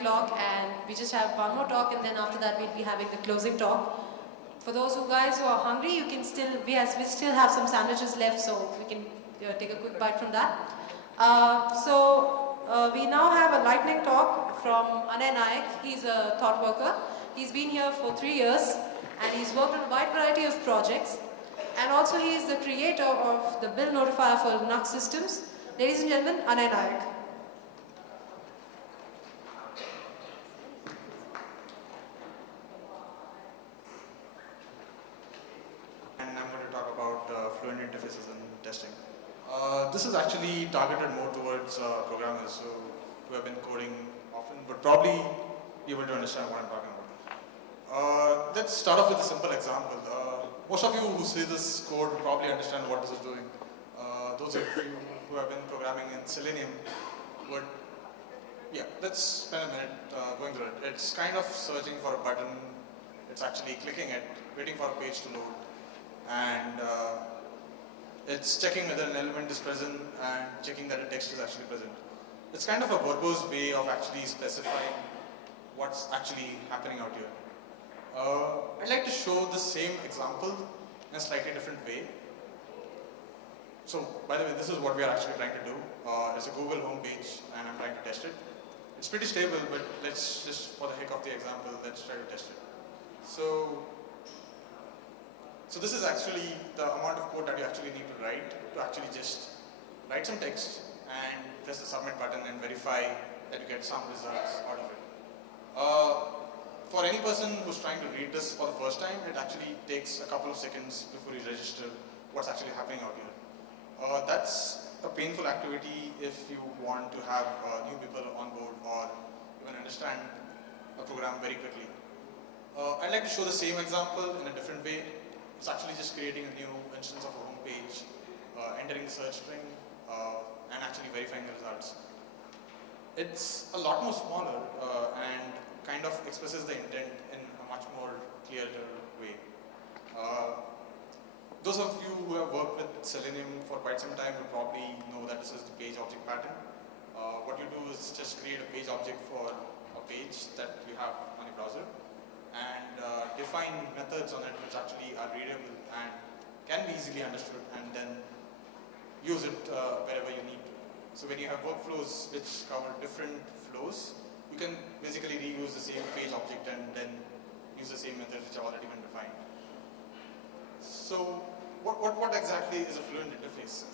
o'clock, and we just have one more talk, and then after that we'll be having the closing talk. For those guys who are hungry, you can still, we still have some sandwiches left, so we can take a quick bite from that. We now have a lightning talk from Anay. He's a thought worker. He's been here for 3 years, and he's worked on a wide variety of projects. And also he is the creator of the build notifier for Linux systems. Ladies and gentlemen, Anay. And I'm going to talk about Fluent interfaces and testing. This is actually targeted more towards programmers who have been coding often, but probably be able to understand what I'm talking about. Let's start off with a simple example. Most of you who see this code will probably understand what this is doing. Those of you who have been programming in Selenium would, yeah, let's spend a minute going through it. It's kind of searching for a button, it's actually clicking it, waiting for a page to load, and it's checking whether an element is present and checking that a text is actually present. It's kind of a verbose way of actually specifying what's actually happening out here. I'd like to show the same example in a slightly different way. So, by the way, this is what we are actually trying to do. It's a Google homepage, and I'm trying to test it. It's pretty stable, but let's just, for the heck of the example, let's try to test it. So this is actually the amount of code that you actually need to write to actually just write some text and press the submit button and verify that you get some results out of it. For any person who's trying to read this for the first time, it actually takes a couple of seconds before you register what's actually happening out here. That's a painful activity if you want to have new people on board or even understand a program very quickly. I'd like to show the same example in a different way. It's actually just creating a new instance of a home page, entering the search string, and actually verifying the results. It's a lot more smaller and kind of expresses the intent in a much more clearer way. Those of you who have worked with Selenium for quite some time will probably know that this is the page object pattern. What you do is just create a page object for a page that you have on your browser and define methods on it which actually are readable and can be easily understood, and then use it wherever you need to. So when you have workflows which cover different flows, you can basically reuse the same page object and then use the same methods which have already been defined. So what exactly is a Fluent interface?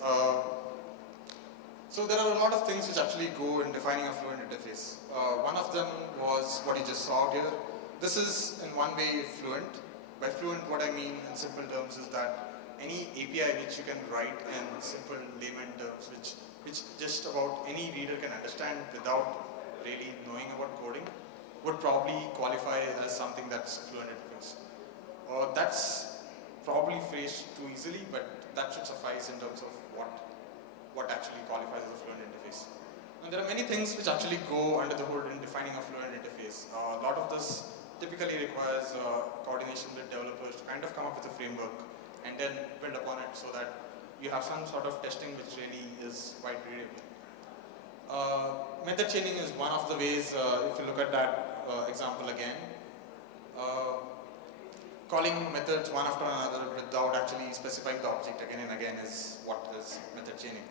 So there are a lot of things which actually go in defining a Fluent interface. One of them was what you just saw here. This is in one way Fluent. By Fluent, what I mean in simple terms is that any API which you can write in simple layman terms, which just about any reader can understand without really knowing about coding, would probably qualify as something that's a Fluent interface. That's probably phrased too easily, but that should suffice in terms of what actually qualifies as a Fluent interface. And there are many things which actually go under the hood in defining a Fluent interface. A lot of this typically requires coordination with developers to kind of come up with a framework and then build upon it so that you have some sort of testing which really is quite readable. Method chaining is one of the ways, if you look at that example again. Calling methods one after another without actually specifying the object again and again is what is method chaining.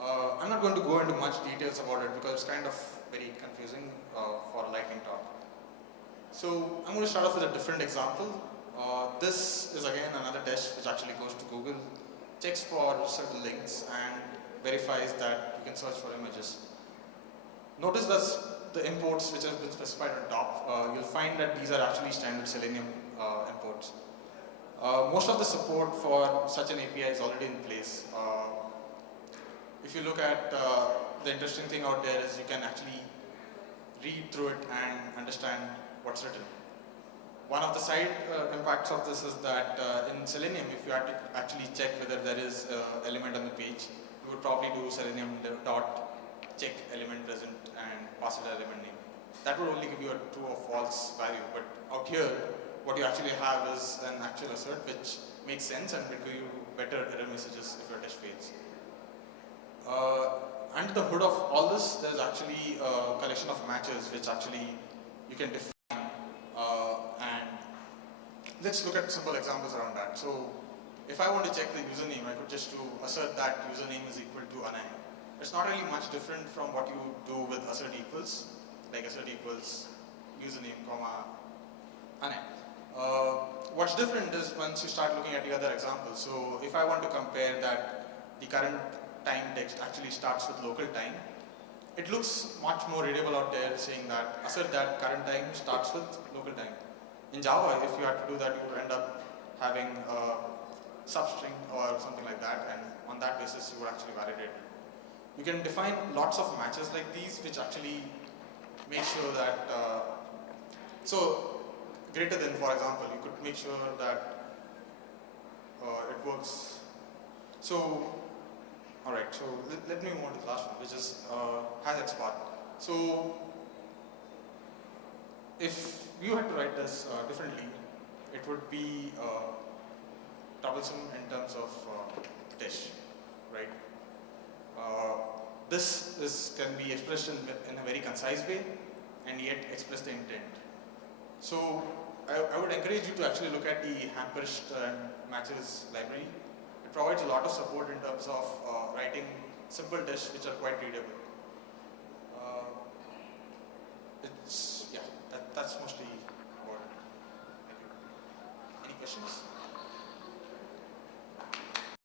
I'm not going to go into much details about it because it's kind of very confusing for a lightning talk. So I'm going to start off with a different example. This is again another test which actually goes to Google, checks for certain links and verifies that you can search for images. Notice that the imports which have been specified on top, you'll find that these are actually standard Selenium imports. Most of the support for such an API is already in place. If you look at the interesting thing out there is you can actually read through it and understand what's written. One of the side impacts of this is that in Selenium, if you had to actually check whether there is an element on the page, you would probably do Selenium dot check element present and pass it an element name. That would only give you a true or false value, but out here, what you actually have is an actual assert which makes sense and will give you better error messages if your test fails. under the hood of all this, there's actually a collection of matches which actually you can define, and let's look at simple examples around that. So if I want to check the username, I could just assert that username is equal to Anay. It's not really much different from what you do with assert equals, like assert equals username comma Anay. What's different is once you start looking at the other examples. So if I want to compare that the current time text actually starts with local time, it looks much more readable out there saying that assert that current time starts with local time. In Java, if you had to do that, you would end up having a substring or something like that, and on that basis you would actually validate it. You can define lots of matches like these which actually make sure that, so greater than, for example, you could make sure that it works. So, alright, so let me move on to the last one, which is has XPath. So, if you had to write this differently, it would be troublesome in terms of dish, right? This can be expressed in a very concise way and yet express the intent. So I would encourage you to actually look at the hand-pushed matches library. It provides a lot of support in terms of writing simple dish which are quite readable.